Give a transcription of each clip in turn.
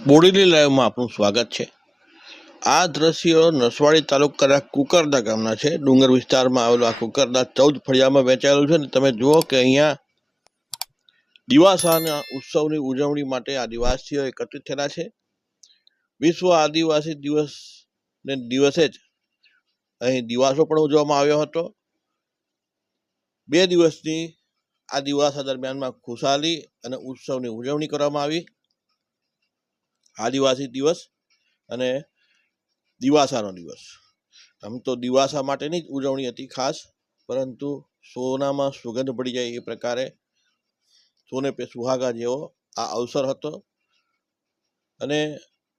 બોડેલી લાઈવમાં આપનું સ્વાગત છે। આ દ્રશ્યો નસવાડી તાલુકાના કુકરદા ગામના છે। ડુંગર વિસ્તારમાં આવેલું આ કુકરદા 14 ફળિયામાં વેચાયેલું છે ને તમે જુઓ કે અહીંયા દિવાસાના ઉત્સવની ઉજવણી માટે આદિવાસીઓ એકત્રિત થયેલા છે। વિશ્વ આદિવાસી દિવસને દિવસે જ અહીં દિવાસો પણ ઉજવવામાં આવ્યો હતો। 2 દિવસની આ દિવાસા દરમિયાનમાં ખુશાલી અને ઉત્સવની ઉજવણી કરવામાં આવી। આદિવાસી દિવસ અને દિવાસાનો દિવસ, આમ તો દિવાસા માટેની જ ઉજવણી હતી ખાસ, પરંતુ સોનામાં સુગંધ પડી જાય એ પ્રકારે સોને પે સુહાગા જેવો આ અવસર હતો અને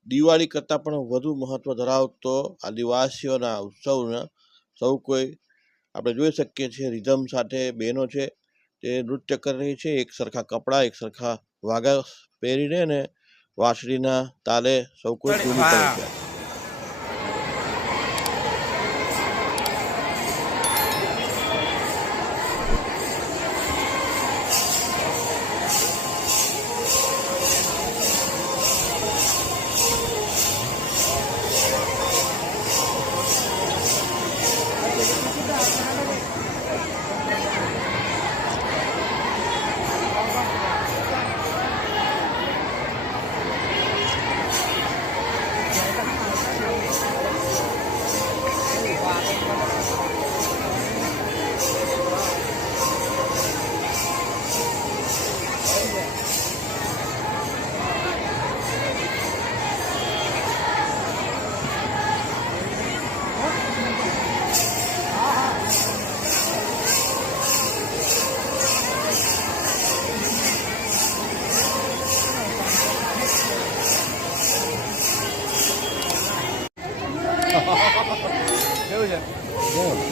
દિવાળી કરતાં પણ વધુ મહત્વ ધરાવતો આદિવાસીઓના ઉત્સવના સૌ કોઈ આપણે જોઈ શકીએ છીએ રિધમ સાથે બહેનો છે તે નૃત્ય કરી રહી છે। એક સરખા કપડાં, એક સરખા વાઘા પહેરીને ને વાંસળીના તાલે સૌ કોઈ ઝૂમી પડે છે।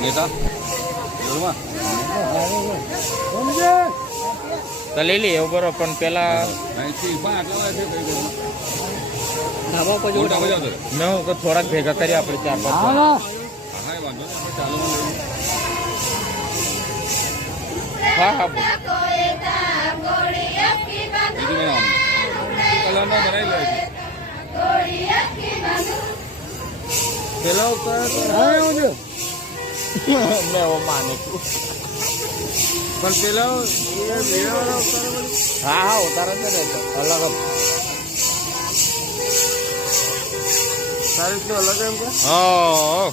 नेता તો લઈ લઈએ બરોબર, પણ પેલા થોડાક ભેગા કરીએ આપણે 4-5। હા હા પેલો મેં માનું છું પણ પેલો હા હા ઉતારે છે ને અલગ જ સારી રીતે અલગ એમ કે હા